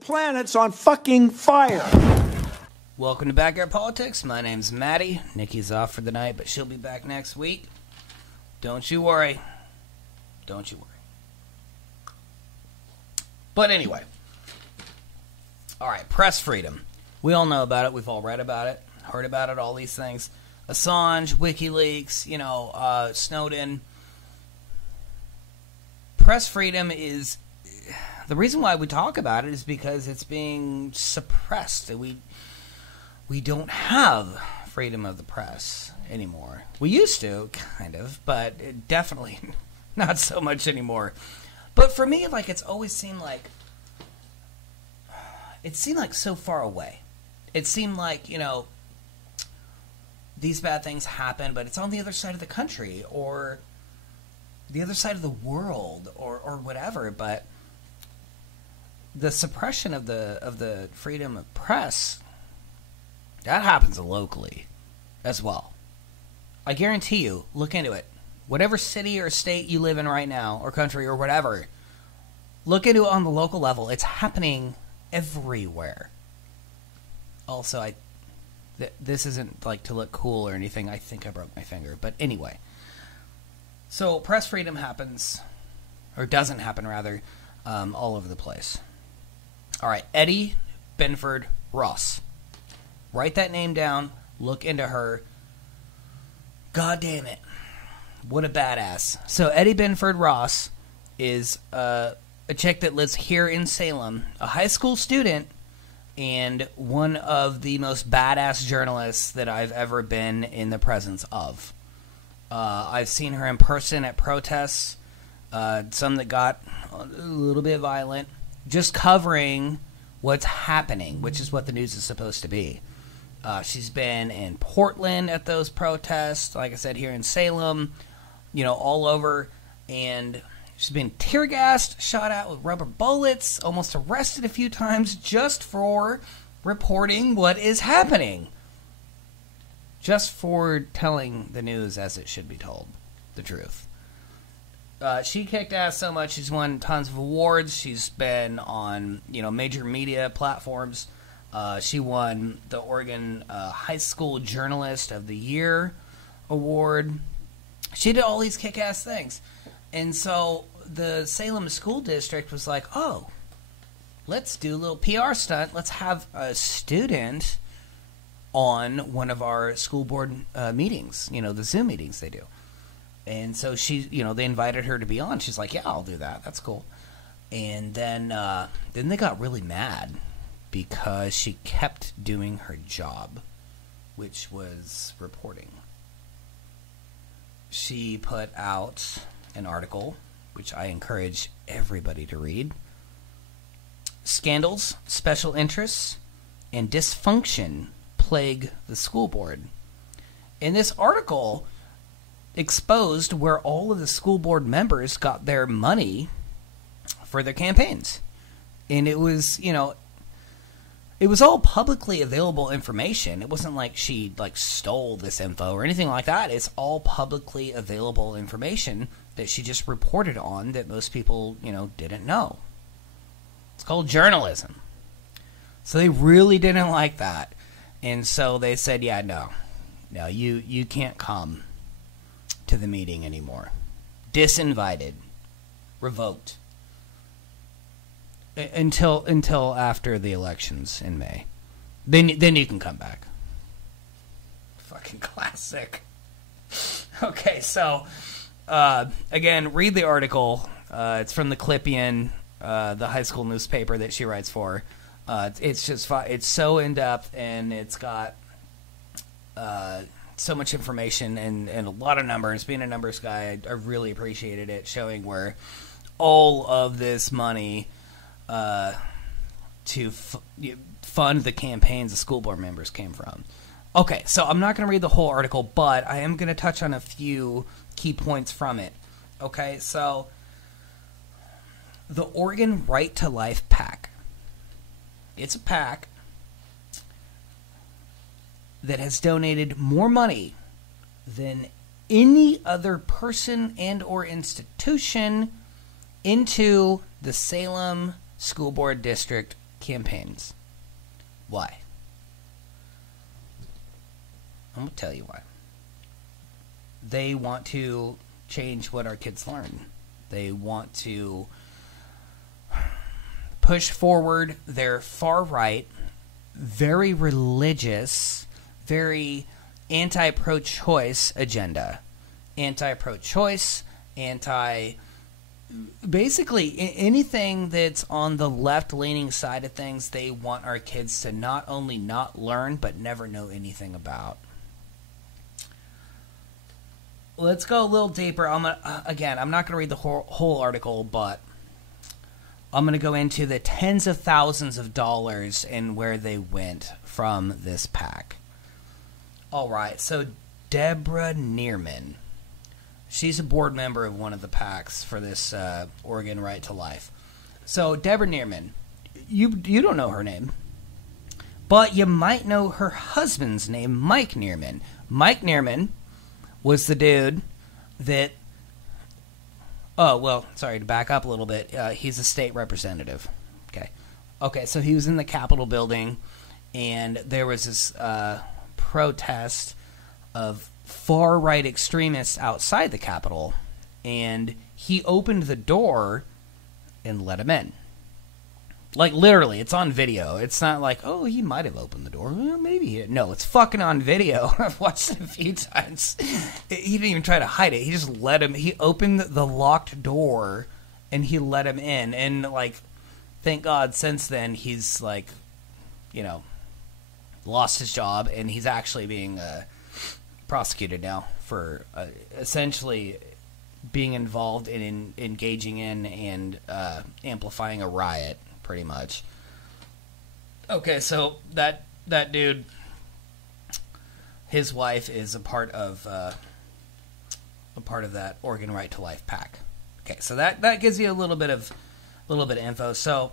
planet's on fucking fire. Welcome to Backyard Politics. My name's Maddie. Nikki's off for the night, but she'll be back next week. Don't you worry. Don't you worry. But anyway. Alright, press freedom. We all know about it. We've all read about it, heard about it, all these things. Assange, WikiLeaks, Snowden. Press freedom is... The reason why we talk about it is because it's being suppressed. We don't have freedom of the press anymore. We used to, kind of, but definitely not so much anymore. But for me, it's always seemed like... It seemed like so far away. It seemed like, these bad things happen, but it's on the other side of the country, or the other side of the world, or whatever, but... The suppression of the freedom of press, that happens locally as well. I guarantee you, look into it. Whatever city or state you live in right now, or country, or whatever, look into it on the local level. It's happening everywhere. Also, this isn't to look cool or anything. I think I broke my finger. But anyway. So, press freedom happens, or doesn't happen rather, all over the place. Alright, Eddie Binford-Roth. Write that name down. Look into her. God damn it. What a badass. So Eddie Binford-Roth is a chick that lives here in Salem. A high school student. And one of the most badass journalists that I've ever been in the presence of. I've seen her in person at protests. Some that got a little bit violent. Just covering what's happening, which is what the news is supposed to be. She's been in Portland at those protests, like I said, here in Salem, all over, and she's been tear gassed, shot at with rubber bullets, almost arrested a few times just for reporting what is happening. Just for telling the news as it should be told, the truth. She kicked ass so much. She's won tons of awards. She's been on, major media platforms. She won the Oregon High School Journalist of the Year award. She did all these kick-ass things. And so the Salem School District was like, oh, let's do a little PR stunt. Let's have a student on one of our school board meetings, the Zoom meetings they do. And so she, they invited her to be on. She's like, yeah, I'll do that. That's cool. And then they got really mad because she kept doing her job, which was reporting. She put out an article, which I encourage everybody to read. Scandals, special interests, and dysfunction plague the school board. In this article... exposed where all of the school board members got their money for their campaigns. And it was, it was all publicly available information. It wasn't like she, stole this info or anything like that. It's all publicly available information that she just reported on that most people, didn't know. It's called journalism. So they really didn't like that. And so they said, yeah, no, you can't come to the meeting anymore. Disinvited. Revoked. Until after the elections in May. Then you can come back. Fucking classic. Okay, so again, read the article. It's from the Clippian, the high school newspaper that she writes for. It's just it's so in depth, and it's got so much information and a lot of numbers. Being a numbers guy, I really appreciated it, showing where all of this money to fund the campaigns the school board members came from. Okay, so I'm not going to read the whole article, but I am going to touch on a few key points from it. Okay, so the Oregon Right to Life PAC. It's a PAC that has donated more money than any other person and or institution into the Salem School Board District campaigns. Why? I'm going to tell you why. They want to change what our kids learn. They want to push forward their far-right, very religious, very anti-pro-choice agenda. Anti-pro-choice, basically anything that's on the left-leaning side of things, they want our kids to not only not learn, but never know anything about. Let's go a little deeper. I'm not going to read the whole article, but I'm going to go into the tens of thousands of dollars and where they went from this PAC. All right, so Deborah Neerman. She's a board member of one of the PACs for this Oregon Right to Life. So Deborah Neerman, you don't know her name, but you might know her husband's name, Mike Neerman. Mike Neerman was the dude that... Oh, well, sorry, to back up a little bit. He's a state representative. Okay, so he was in the Capitol building, and there was this protest of far-right extremists outside the Capitol, and he opened the door and let them in. Like, literally, it's on video. It's not like, oh, he might have opened the door. Well, maybe he did. No, it's fucking on video. I've watched it a few times. He didn't even try to hide it. He just let him. He opened the locked door, and he let him in. And, like, thank God, since then, he's, like, you know, lost his job, and he's actually being prosecuted now for essentially being involved in engaging in and amplifying a riot. Pretty much. Okay, so that dude, his wife is a part of that Oregon Right to Life PAC. Okay, so that gives you a little bit of info. So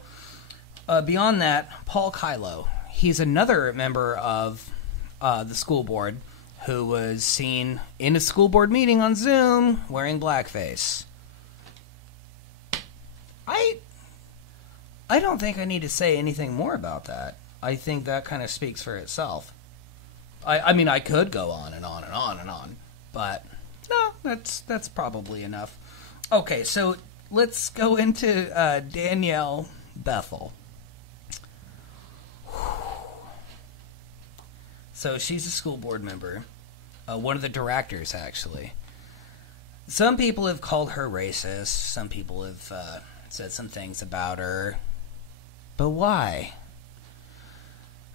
beyond that, Paul Kylo, he's another member of the school board who was seen in a school board meeting on Zoom wearing blackface. I don't think I need to say anything more about that. I think that kind of speaks for itself. I mean, I could go on and on and on and on, but no, that's probably enough. Okay, so let's go into Danielle Bethel. So she's a school board member, one of the directors, actually. Some people have called her racist. Some people have said some things about her. But why?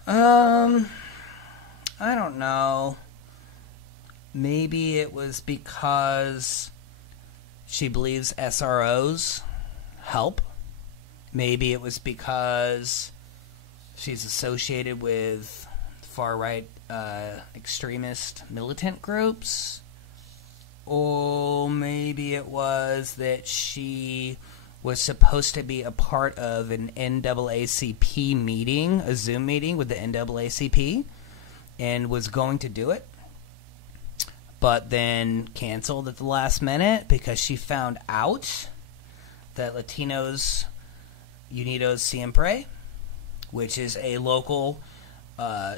I don't know. Maybe it was because she believes SROs help. Maybe it was because she's associated with far-right extremist militant groups. Or maybe it was that she was supposed to be a part of an NAACP meeting, a Zoom meeting with the NAACP, and was going to do it, but then canceled at the last minute because she found out that Latinos Unidos Siempre, which is a local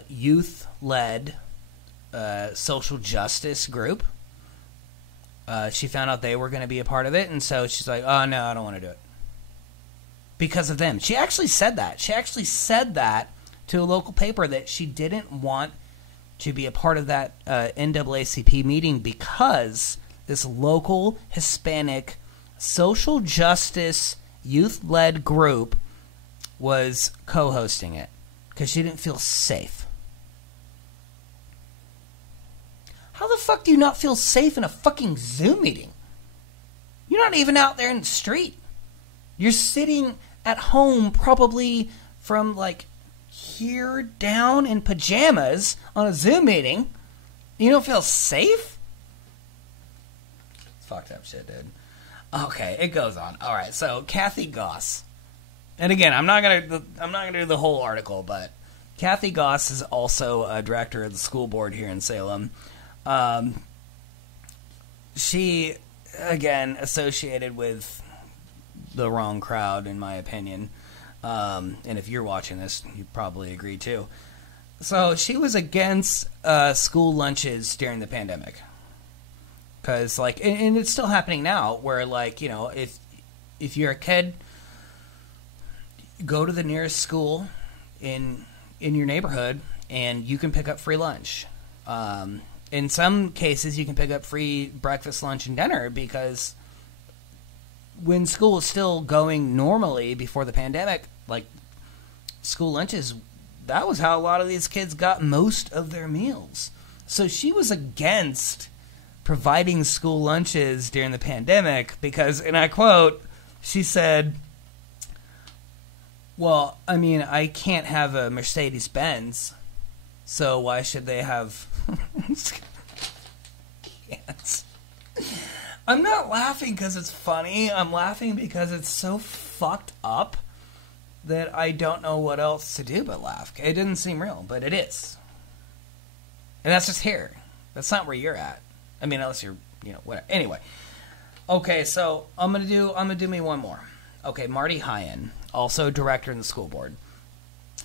youth-led social justice group, she found out they were going to be a part of it, and so she's like, oh, no, I don't want to do it. Because of them. She actually said that. She actually said that to a local paper, that she didn't want to be a part of that NAACP meeting because this local Hispanic social justice youth-led group was co-hosting it because she didn't feel safe. How the fuck do you not feel safe in a fucking Zoom meeting? You're not even out there in the street. You're sitting at home probably from like here down in pajamas on a Zoom meeting. You don't feel safe? It's fucked up shit, dude. Okay, it goes on. All right, so Kathy Goss. And again, I'm not gonna do the whole article, but Kathy Goss is also a director of the school board here in Salem. She, again, associated with the wrong crowd, in my opinion. And if you're watching this, you probably agree too. So she was against school lunches during the pandemic. Because, like, and it's still happening now, where, like, you know, if you're a kid, go to the nearest school in your neighborhood, and you can pick up free lunch. In some cases, you can pick up free breakfast, lunch, and dinner, because when school was still going normally before the pandemic, like, school lunches, that was how a lot of these kids got most of their meals. So she was against providing school lunches during the pandemic because, and I quote, she said, well, I mean, I can't have a Mercedes-Benz, so why should they have... Yes. I'm not laughing because it's funny. I'm laughing because it's so fucked up that I don't know what else to do but laugh. It didn't seem real, but it is. And that's just here. That's not where you're at. I mean, unless you're, you know, whatever. Anyway. Okay, so I'm gonna do me one more. Okay, Marty Hyen, also director in the school board.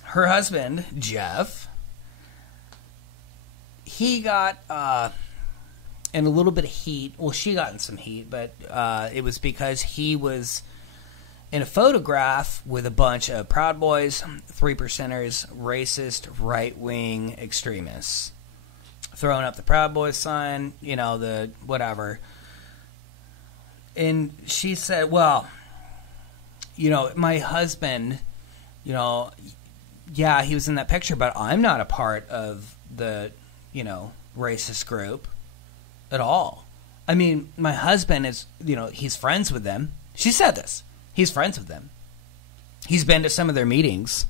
Her husband, Jeff, he got in a little bit of heat. Well, she got in some heat, but it was because he was in a photograph with a bunch of Proud Boys, 3%ers, racist, right-wing extremists. Throwing up the Proud Boys sign, you know, the whatever. And she said, well, you know, my husband, you know, yeah, he was in that picture, but I'm not a part of the, you know, racist group at all. I mean, my husband is, you know, he's friends with them. She said this. He's friends with them. He's been to some of their meetings,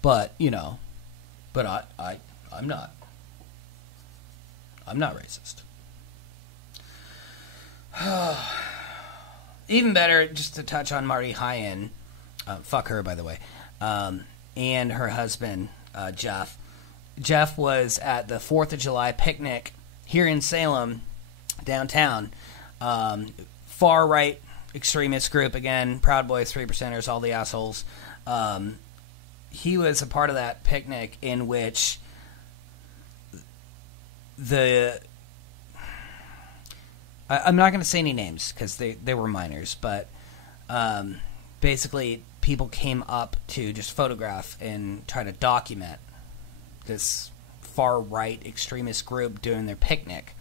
but, you know, but I'm not. I'm not racist. Even better, just to touch on Marty Hyen, fuck her, by the way, and her husband, Jeff. Jeff was at the 4th of July picnic here in Salem, downtown. Far-right extremist group, again, Proud Boys, 3%ers, all the assholes. He was a part of that picnic in which I'm not going to say any names because they were minors, but basically people came up to just photograph and try to document this far-right extremist group doing their picnic.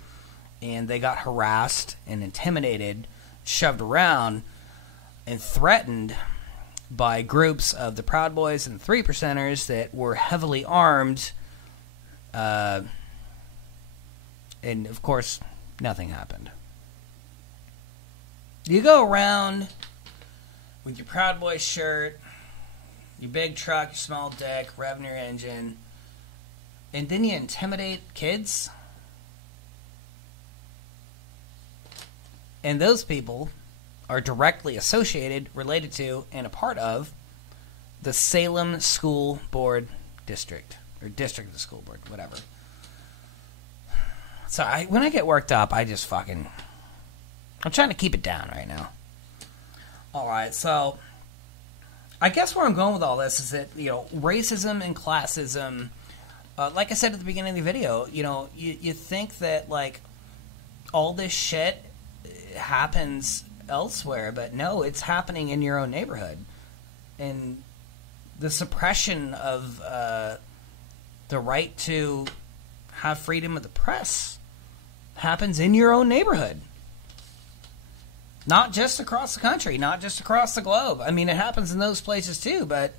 And they got harassed and intimidated, shoved around, and threatened by groups of the Proud Boys and 3%ers that were heavily armed. And, of course, nothing happened. You go around with your Proud Boys shirt, your big truck, your small dick, revving your engine, and then you intimidate kids? And those people are directly associated, related to, and a part of the Salem School Board District. Or District of the School Board, whatever. So when I get worked up, I just fucking... I'm trying to keep it down right now. Alright, so... I guess where I'm going with all this is that, you know, racism and classism... like I said at the beginning of the video, you know, you think that, like, all this shit happens elsewhere, but no, it's happening in your own neighborhood. And the suppression of the right to have freedom of the press happens in your own neighborhood. Not just across the country, not just across the globe. I mean, it happens in those places too, but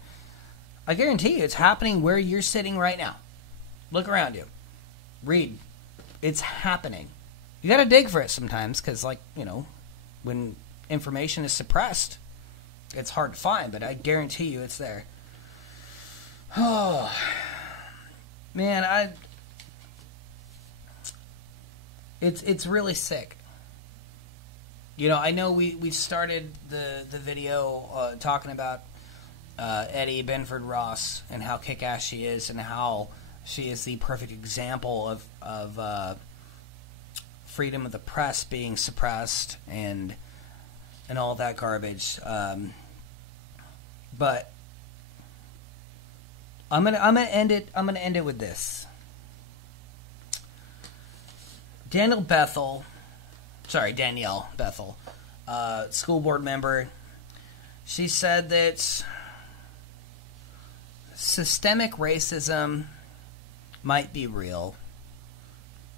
I guarantee you it's happening where you're sitting right now. Look around you. Read. It's happening. You gotta dig for it sometimes, because, like, you know, when information is suppressed, it's hard to find, but I guarantee you it's there. Oh, man, it's really sick. You know, I know we started the video talking about Eddie Binford-Roth and how kick-ass she is and how she is the perfect example of freedom of the press being suppressed and all that garbage. But I'm gonna end it with this. Danielle Bethel, school board member, she said that systemic racism might be real,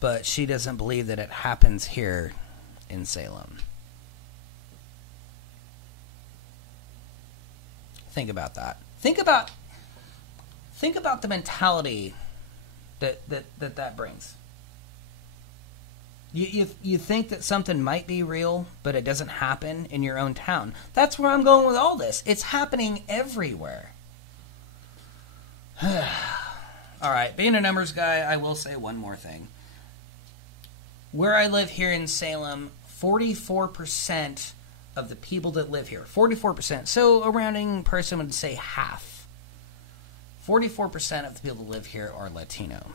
but she doesn't believe that it happens here in Salem. Think about that. Think about the mentality that brings. You think that something might be real, but it doesn't happen in your own town. That's where I'm going with all this. It's happening everywhere. All right, being a numbers guy, I will say one more thing. Where I live here in Salem, 44% of the people that live here, 44%, so a rounding person would say half. 44% of the people that live here are Latino.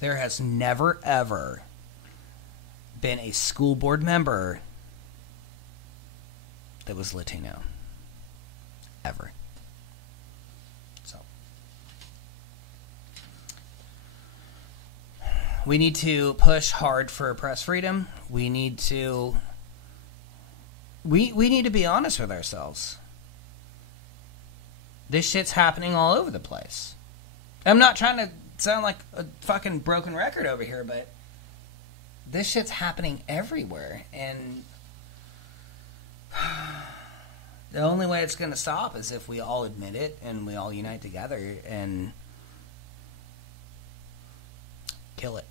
There has never, ever been a school board member that was Latino. Ever. So. We need to push hard for press freedom. We need to... We need to be honest with ourselves. This shit's happening all over the place. I'm not trying to sound like a fucking broken record over here, but this shit's happening everywhere, and the only way it's going to stop is if we all admit it and we all unite together and kill it.